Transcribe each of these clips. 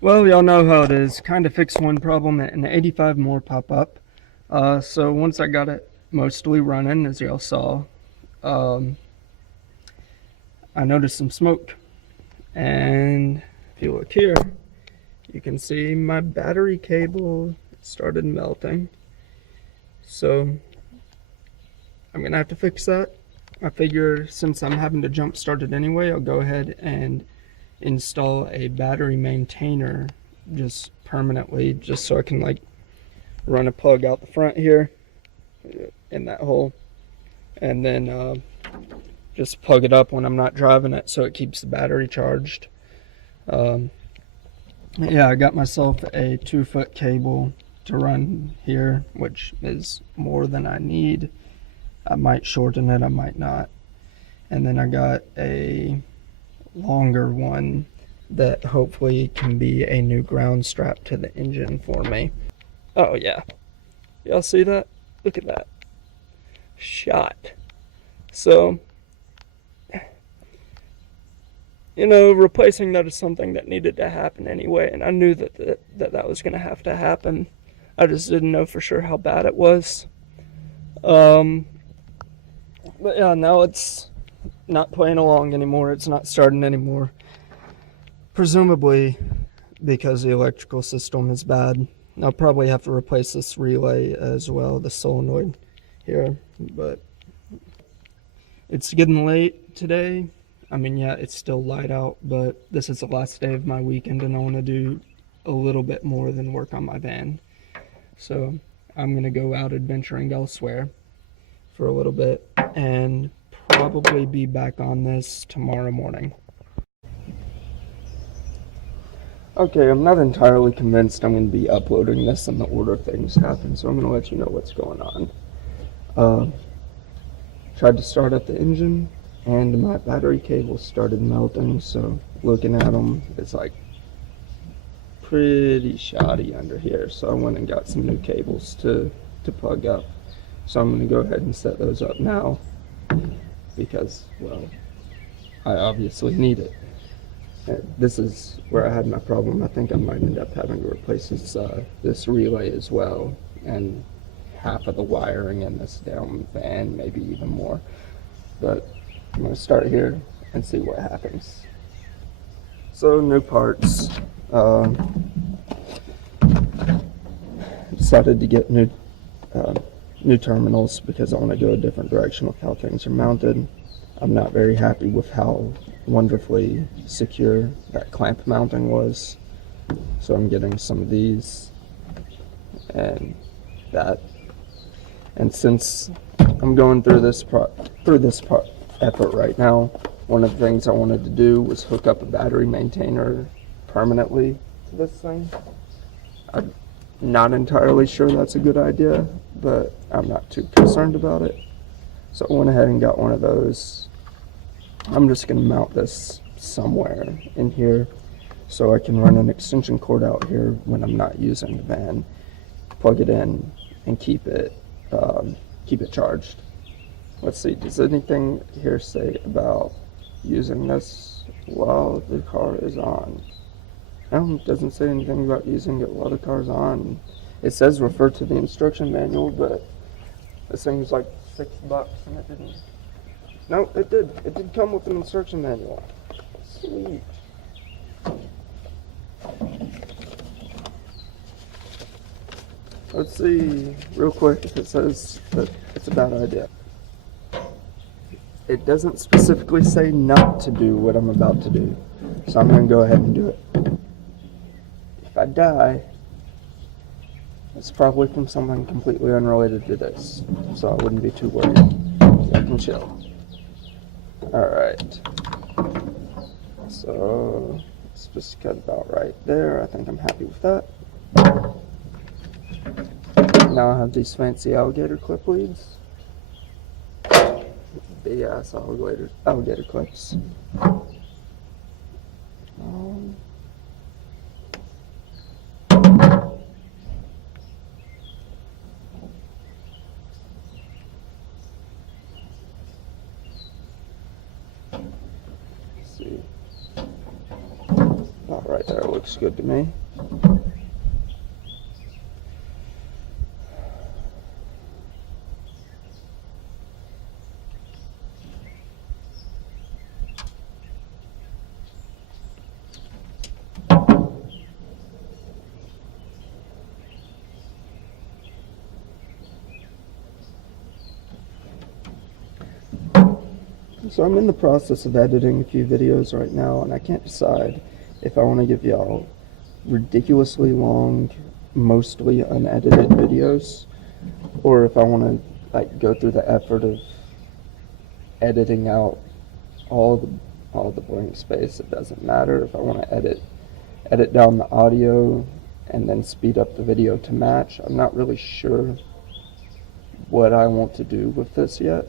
Well, y'all know how it is. Kind of fix one problem and 85 more pop up. So once I got it mostly running, as y'all saw, um, I noticed some smoke. And if you look here, you can see my battery cable started melting. So I'm gonna have to fix that. I figure since I'm having to jump start it anyway, I'll go ahead and install a battery maintainer just permanently, just so I can like run a plug out the front here in that hole, and then just plug it up when I'm not driving it so it keeps the battery charged. Um, yeah, I got myself a 2-foot cable to run here, which is more than I need. I might shorten it, I might not. And then I got a longer one that hopefully can be a new ground strap to the engine for me. Oh yeah, y'all see that? Look at that. Shot. So, replacing that is something that needed to happen anyway, and I knew that was going to have to happen. I just didn't know for sure how bad it was. But yeah, now it's not playing along anymore. It's not starting anymore. Presumably because the electrical system is bad. I'll probably have to replace this relay as well, the solenoid here, but it's getting late today. I mean, yeah, it's still light out, but this is the last day of my weekend and I want to do a little bit more than work on my van. So I'm going to go out adventuring elsewhere for a little bit and probably be back on this tomorrow morning. Okay, I'm not entirely convinced I'm going to be uploading this in the order things happen, so I'm going to let you know what's going on. Tried to start up the engine, and my battery cable started melting, so looking at them, it's like pretty shoddy under here, so I went and got some new cables to plug up. So I'm going to go ahead and set those up now, because, well, I obviously need it. This is where I had my problem. I think I might end up having to replace this relay as well, and half of the wiring in this damn van, maybe even more. But I'm going to start here and see what happens. So, new parts. Decided to get new terminals because I want to go a different direction with how things are mounted. I'm not very happy with how wonderfully secure that clamp mounting was, so I'm getting some of these and that. And since I'm going through this effort right now, one of the things I wanted to do was hook up a battery maintainer permanently to this thing. I'm not entirely sure that's a good idea, but I'm not too concerned about it. So I went ahead and got one of those. I'm just going to mount this somewhere in here so I can run an extension cord out here when I'm not using the van, plug it in, and keep it charged. Let's see, does anything here say about using this while the car is on? No, it doesn't say anything about using it while the car's on. It says refer to the instruction manual, but this thing was like $6 and it didn't. No, it did. It did come with an instruction manual. Sweet. Let's see real quick if it says that it's a bad idea. It doesn't specifically say not to do what I'm about to do, so I'm going to go ahead and do it. If I die, it's probably from something completely unrelated to this, so I wouldn't be too worried. I can chill. Alright, so let's just cut about right there. I think I'm happy with that. Now I have these fancy alligator clip leads. Big ass alligator clips. See. About right there looks good to me. So I'm in the process of editing a few videos right now, and I can't decide if I want to give y'all ridiculously long, mostly unedited videos, or if I want to like go through the effort of editing out all the blank space. It doesn't matter if I want to edit down the audio and then speed up the video to match. I'm not really sure what I want to do with this yet.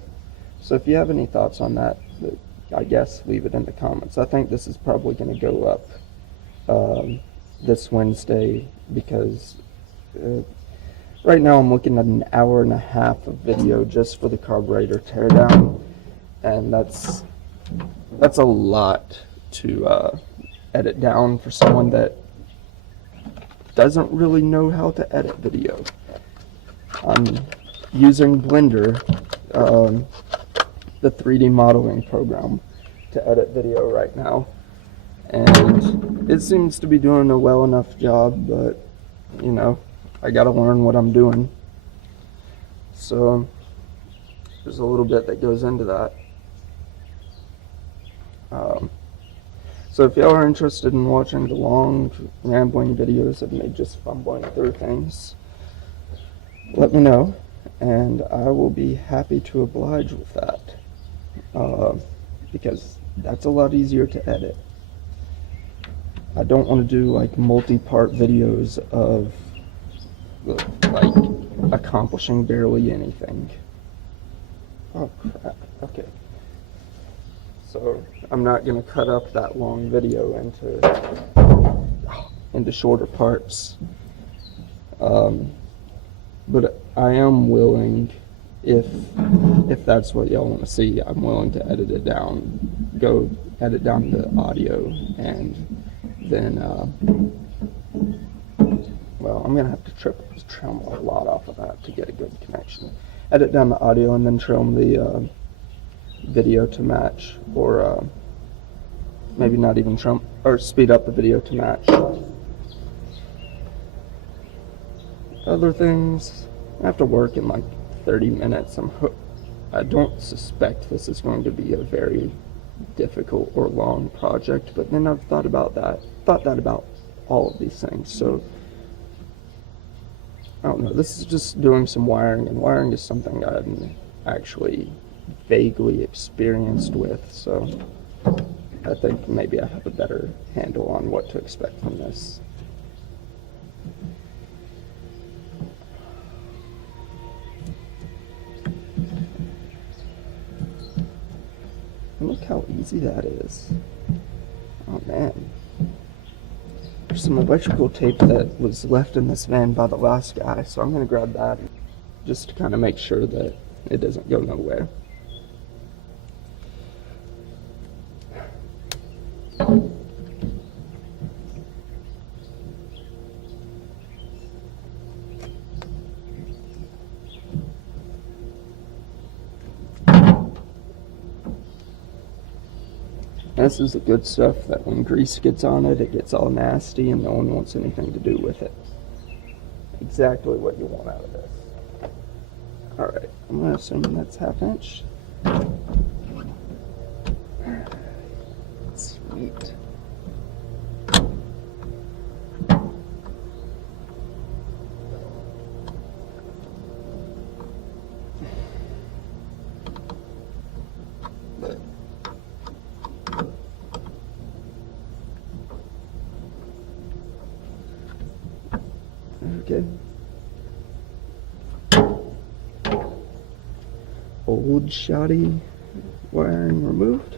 So if you have any thoughts on that, I guess leave it in the comments. I think this is probably going to go up this Wednesday because right now I'm looking at an hour and a half of video just for the carburetor teardown, and that's a lot to edit down for someone that doesn't really know how to edit video. I'm using Blender, the 3D modeling program, to edit video right now, and it seems to be doing a well enough job, but you know, I gotta learn what I'm doing, so there's a little bit that goes into that. So if y'all are interested in watching the long rambling videos of me just fumbling through things, let me know, and I will be happy to oblige with that, because that's a lot easier to edit. I don't want to do like multi-part videos of like accomplishing barely anything. Oh crap, okay. So I'm not going to cut up that long video into shorter parts. But I am willing, if that's what y'all want to see, I'm willing to edit it down, go edit down the audio, and then, well, I'm going to have to trim a lot off of that to get a good connection. Edit down the audio and then trim the video to match, or maybe not even trim, or speed up the video to match. Other things, I have to work in like 30 minutes. I don't suspect this is going to be a very difficult or long project, but then I've thought that about all of these things. So I don't know, this is just doing some wiring, and wiring is something I'm actually vaguely experienced with, so I think maybe I have a better handle on what to expect from this. And look how easy that is. Oh man. There's some electrical tape that was left in this van by the last guy, so I'm going to grab that just to kind of make sure that it doesn't go nowhere. This is the good stuff that when grease gets on it, it gets all nasty and no one wants anything to do with it. Exactly what you want out of this. Alright, I'm going to assume that's 1/2 inch. Sweet. Okay. Old shoddy wiring removed.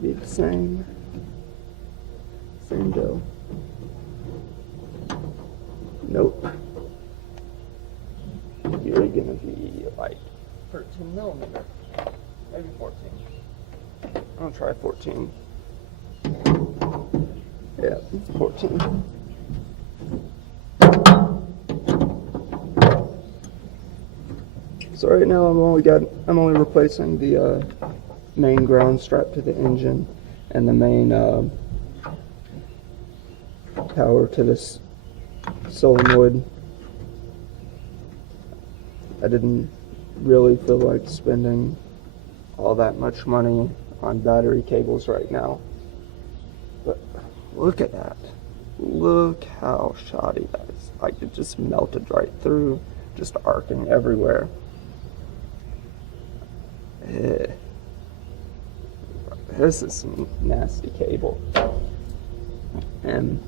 be the same deal. Nope. You're gonna be like 13 millimeter, maybe 14. I'll try 14. Yeah, 14. So right now I'm only replacing the main ground strap to the engine and the main power to this solenoid. I didn't really feel like spending all that much money on battery cables right now. But look at that. Look how shoddy that is. Like, it just melted right through, just arcing everywhere. This is some nasty cable. And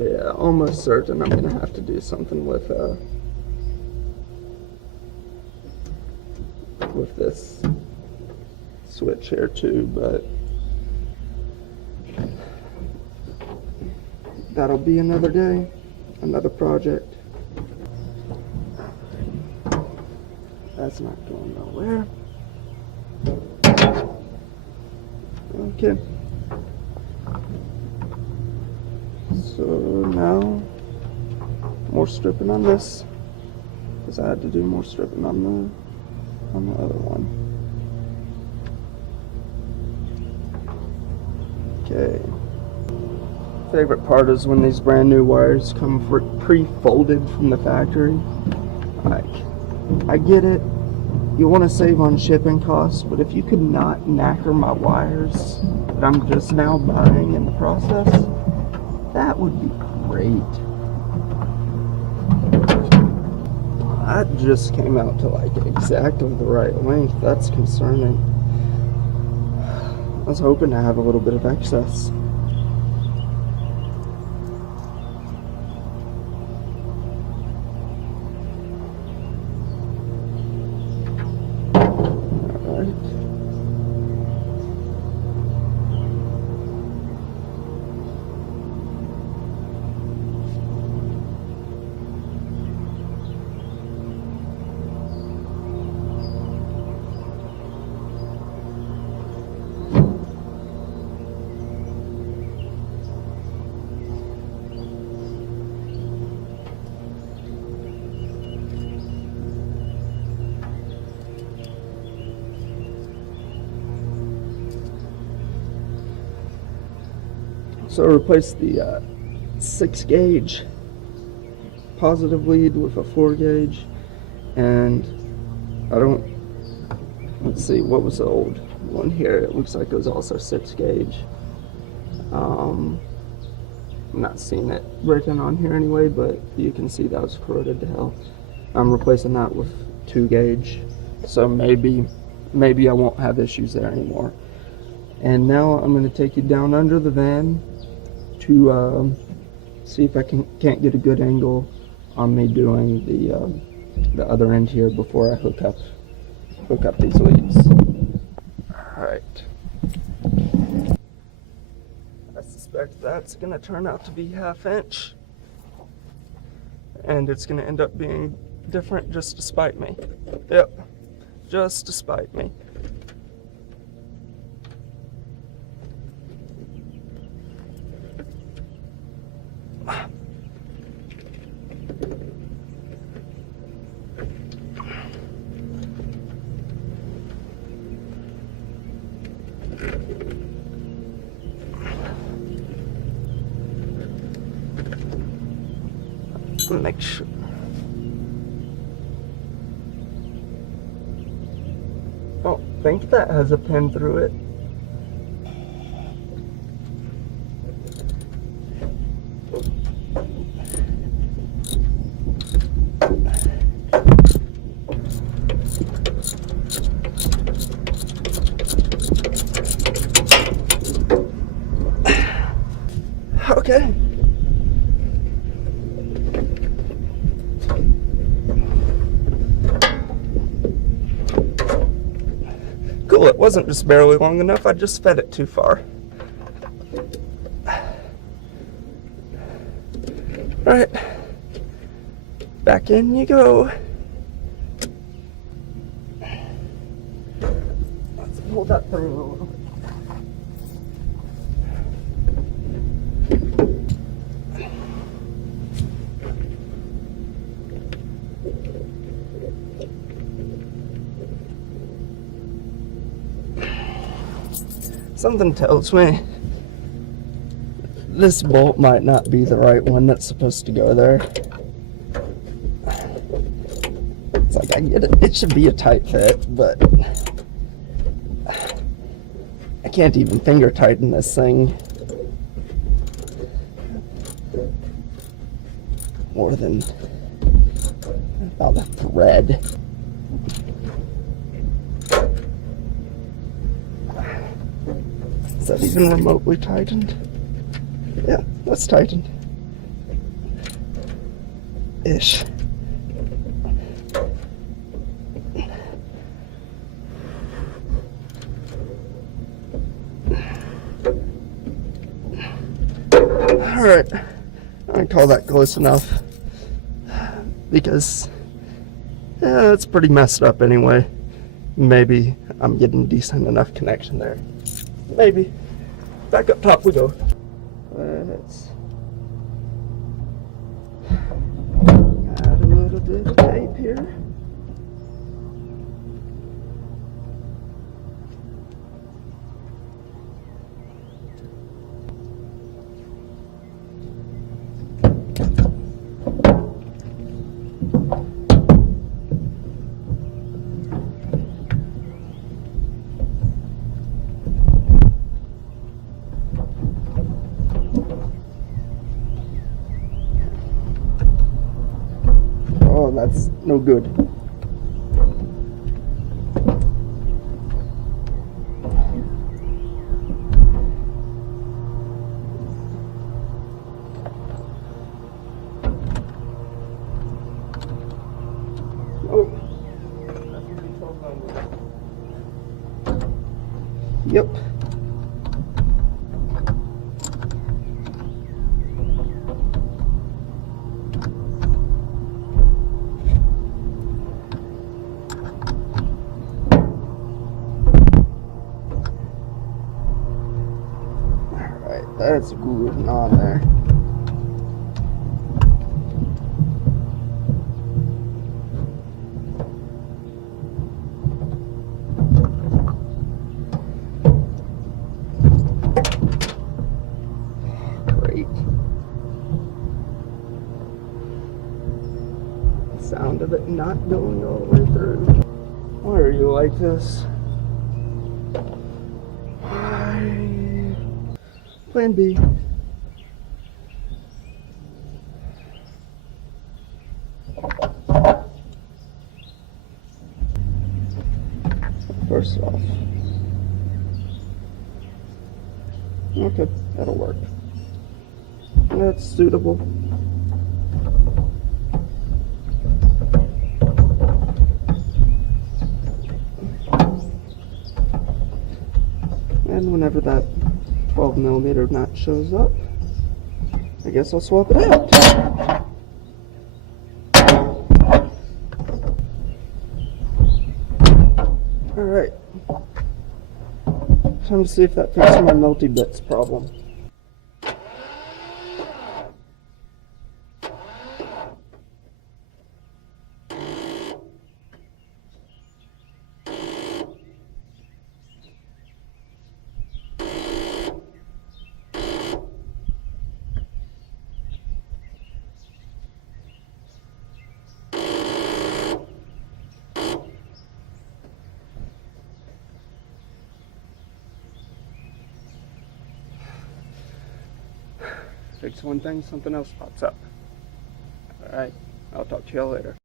yeah, almost certain I'm gonna have to do something with this switch here too, but that'll be another day, another project. That's not going nowhere. Okay. So now, more stripping on this, because I had to do more stripping on the other one. Okay. Favorite part is when these brand new wires come pre-folded from the factory. Like, I get it. You want to save on shipping costs, but if you could not knacker my wires that I'm just now buying in the process, that would be great. That just came out to like exactly the right length. That's concerning. I was hoping to have a little bit of excess. So I replaced the 6 gauge positive lead with a 4 gauge, and let's see, what was the old one here? It looks like it was also 6 gauge. I'm not seeing it written on here anyway, but you can see that was corroded to hell. I'm replacing that with 2 gauge, so maybe I won't have issues there anymore. And now I'm going to take you down under the van to see if I can't get a good angle on me doing the other end here before I hook up these leads. Alright. I suspect that's going to turn out to be 1/2 inch. And it's going to end up being different just to spite me. Yep. Just to spite me. Make sure. Oh, I think that has a pin through it. Okay. Cool. Well, it wasn't just barely long enough, I just fed it too far. Alright, back in you go. Let's pull that through a little bit. Something tells me this bolt might not be the right one that's supposed to go there. It's like I get it, it should be a tight fit, but I can't even finger tighten this thing more than about a thread. Is that even remotely tightened? Yeah, that's tightened. Ish. Alright, I call that close enough. Because, yeah, it's pretty messed up anyway. Maybe I'm getting decent enough connection there. Maybe. Back up top we go. Let's add a little bit of tape here. Oh, that's no good. Oh. Yep. That's gluing on there. Great. The sound of it not going all the way through. Why are you like this? Plan B. First off. Okay, that'll work. That's suitable. And whenever that 12mm nut shows up, I guess I'll swap it out. Alright. Time to see if that fixes my multi-bits problem. Fix one thing, something else pops up. Alright, I'll talk to y'all later.